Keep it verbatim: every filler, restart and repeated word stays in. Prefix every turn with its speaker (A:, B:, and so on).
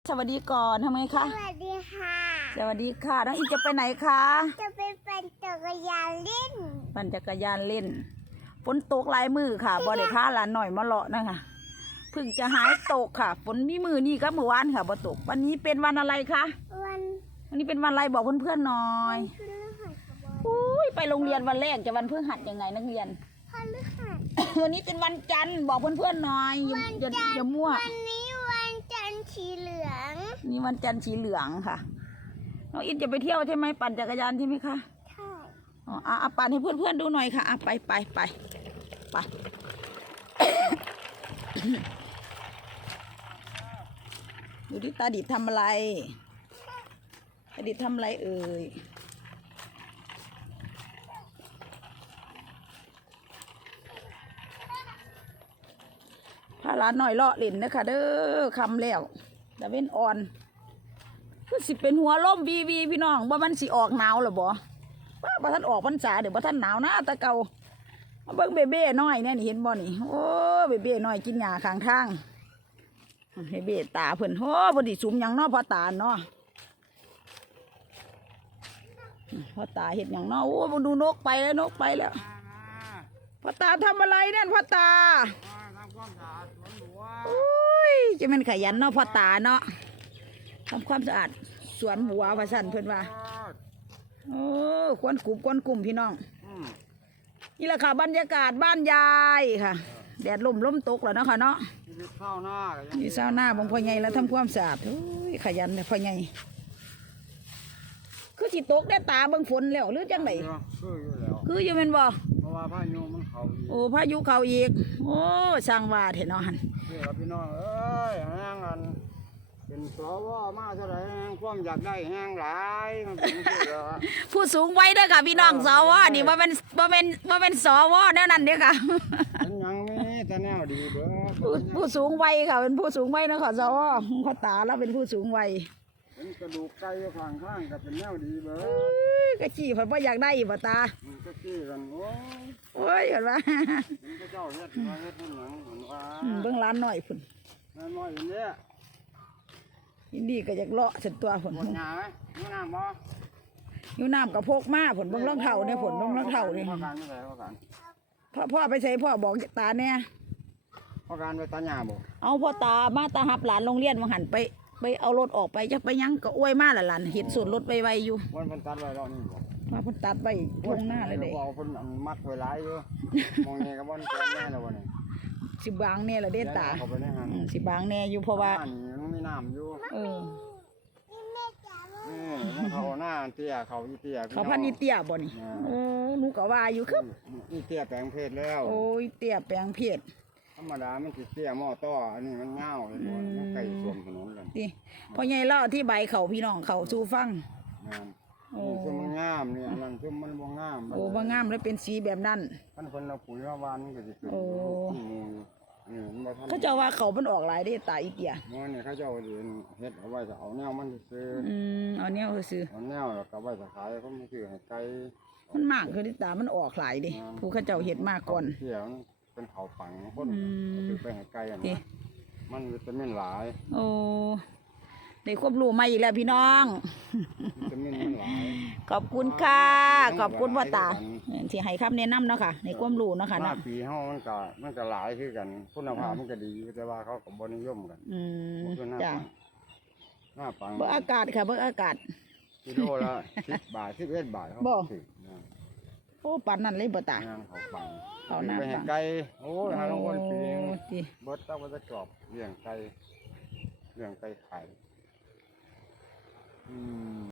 A: สวัสดีก่อนทำไงคะ
B: สวัสดีค่ะ
A: สวัสดีค่ะน้องอินจะไปไหนคะ
B: จะไปปั่นจักรยานเล่น
A: ปั่นจักรยานเล่นฝนตกหลายมือค่ะบ่ได้พาหลานหน่อยมาเลาะนะคะเพิ่งจะหายตกค่ะฝนมีมือนี่ก็เมื่อวานค่ะบ่ตกวันนี้เป็นวันอะไรคะ
B: วัน
A: วันนี้เป็นวันอะไรบอกเพื่อนๆหน่อย
B: พฤหัสบดี
A: อุ้ยไปโรงเรียนวันแรกจะวันพฤหัสยังไงนักเรียน
B: พฤหัส
A: วันนี้เป็นวันจันทร์บอกเพื่อนๆหน่อยอย่าอย่าอย่ามั่ว
B: วันนี้วันจันทร์สีเหลือง
A: นี่วันจันทร์สีเหลืองค่ะน้องอินจะไปเที่ยวใช่ไหมปั่นจักรยานใช่ไหมคะ
B: ใช่
A: อ๋ออ่ะปั่นให้เพื่อนๆดูหน่อยค่ะอ่ะไปไปไปไป ดูที่ตาดิบทำอะไรตาดิบทำอะไรเอ่ยพาหลานหน่อยเลาะเล่นนะคะเด้อคำแล้วแต่เป็นอ่อนคือสิเป็นหัวล่มวีวีพี่น้องว่ามันสิออกหนาวหรือบ่ว่าบ่ท่านออกพรรษาเดี๋ยวบ่ท่านหนาวนะตะเกาเบิ่งเบเบ้น้อยเนี่ยนี่เห็นบ่นี่โอ้เบเบ้น้อยกินหญ้าข้างทางเบเบ้ตาเพิ่นโอ้พอดีสุมหยังเนาะพอตาเนาะพอตาเห็ดหยังเนาะโอ้ดูนกไปแล้วนกไปแล้วพอตาทำอะไรนั่นพอตาอุ้ยจะเป็นขยันเนาะพอตาเนาะทำความสะอาดสวนบัวพะสันเพิ่นว่าโอ้ควนกลุ่มควนกลุ่มพี่น้องนี่แหละค่ะบรรยากาศบ้านยายค่ะแดดลมลมตกแล้วเนาะค่ะเนาะ
C: มีเศร้าหน้า
A: มีเศร้าหน้าบางพ่อใหญ่แล้วทำความสะอาดโอ้ยขยันเลยพ่อใหญ่คือสิตกได้ตาเบิ่งฝนแล้วหรือจังได
C: คืออยู่แล้ว
A: คืออยู่เป็นบ่
C: เพราะว่าพายุมันเขา
A: โอ้พายุเขาอีกโอ้สร้างว่าเถอะเนาะหั่น
C: พี่กับพี่น้องเอ้ยแห้งกันเป็นสวมาเท่าไรแห้งความอยากได้แห้งหลายมันเป็นที่แล้ว
A: ผู้สูงวัยเด้อค่ะพี่น้องสวนี่ว่าเป็นว่าเป็นว่าเป็นสวแนวนั้นเด้อค่ะ
C: มันยังมีแต่แนวดีเบ้อ
A: ผู้ผู้สูงวัยค่ะเป็นผู้สูงวัยนะค่ะสวเขาตาแล้วเป็นผู้สูงวัย
C: เป็นกระดูกไก่ข้างข้างกับเป็นแนวดีเบ้
A: อกระจี้เพิ่นบ่อยากได้บ่ตา
C: ก็ขี้กันโอ้ย
A: โอ้ยเห็นว่า
C: ก็เจ้าเฮ็ดมาเฮ็ดหนังเหมือนว่า
A: เบิ่งร้านหน่อยพุ่น
C: น้อยน้อยอย่างเนี้ย
A: ยินดีก็อยากเลาะเสร็จตัวพุ่น
C: หมดงานไหมมีน้ำบ่
A: อยู่น้ำกับพกมาพุ่นเบิ่งรองเท้าเนี่ยพุ่นเบิ่งรองเท้านี่
C: พ่อการไม่ใช่พ่อการ
A: พ่อพ่อไปใส่พ่อบอกตาเนี่ย
C: พ่อการไปตาหญ้าบ่
A: เอาพ่อตามาตาหับหลานโรงเรียนมาหันไปไปเอารถออกไปจะไปยังก็อ้วยมาละหลานเห็นส่วนรถไปไวอยู่
C: วันพันตัดไว้แล้วนี่บ่
A: มาพันตัดไปทงหน้าเลยเด็ก
C: เอาคนมัดไว้หลายอยู่มองนี่ก็บ่นแก่แน่แล้ววันนี้
A: สิบางเนี่ยละเด็ดตาสิบางเนี่ยอยู่เพราะว่า
C: มันมีน้ำอยู่
A: เออ
C: นี่เขาหน้าเตี้ยเขาอีเตี้ย
A: เขาพันอีเตี้ยบ่นี่โอ้หนูก็ว่าอยู่ครับ
C: อีเตี้ยแปลงเพศแล้ว
A: โอ้ยเตี้ยแปลงเพศ
C: ธรรมดามันสิเตี้ยหม้อต้ออันนี้มันเงาเลยมันไก่สวมถนนกัน
A: ดิพอใหญ่เล่าที่ใบเขาพี่น้องเขาสู้ฟัง
C: โอ้คือมันงามนี่อันนั้นคือมันบ่งาม
A: โอ้บ่งามแล้วเป็นสีแบบนั้น
C: ท่านคนเราปุ๋ยมาวานมันก็จะเกิดนี่มันบ่ทัน
A: เขาเจ้าว่าเขามันออกหลายได้ตายอีเตี้ย
C: มันนี่เขาเจ้าเฮ็ดเอาไว้จะเอาแนวมันซื้อ
A: อืมเอาแนวซื้อ
C: เอาแนวแล้วก็ไว้จะขายเขาไม่ซื้อให้ไก่
A: มันมากคือที่ตามันออกหลายดิผู้เขาเจ้าเฮ็ดมากก่อน
C: เที่ยวเป็นเขาฝังคนคือไปให้ไก่นะมันวิตามินหลาย
A: โอ้ได้ควบรู้มาอีกแล้วพี่น้องขอบคุณค่ะขอบคุณพ่อตาที่ให้คำแนะนำเนาะค่ะในความรู้เนาะค่ะ
C: เนาะปีเฮามันก็มันก็หลายคือกันคุณภาพมันก็ดีแต่ว่าเขาก็บ่นิยมกัน
A: อืมจ้ะ
C: หน้าปัง
A: เบิ่งอากาศค่ะเบิ่งอากาศ
C: กิโลละสิบบาทสิบเอ็ดบาทเขาถือ
A: โอ้ปันนั่นเลยบ่ตา
C: เขาปัง
A: เขาหน้า
C: ไปให้ไก่โอ้หาลงวันปีเบิดต้องมันจะกรอบเลี้ยงไก่เลี้ยงไก่ไข่อืม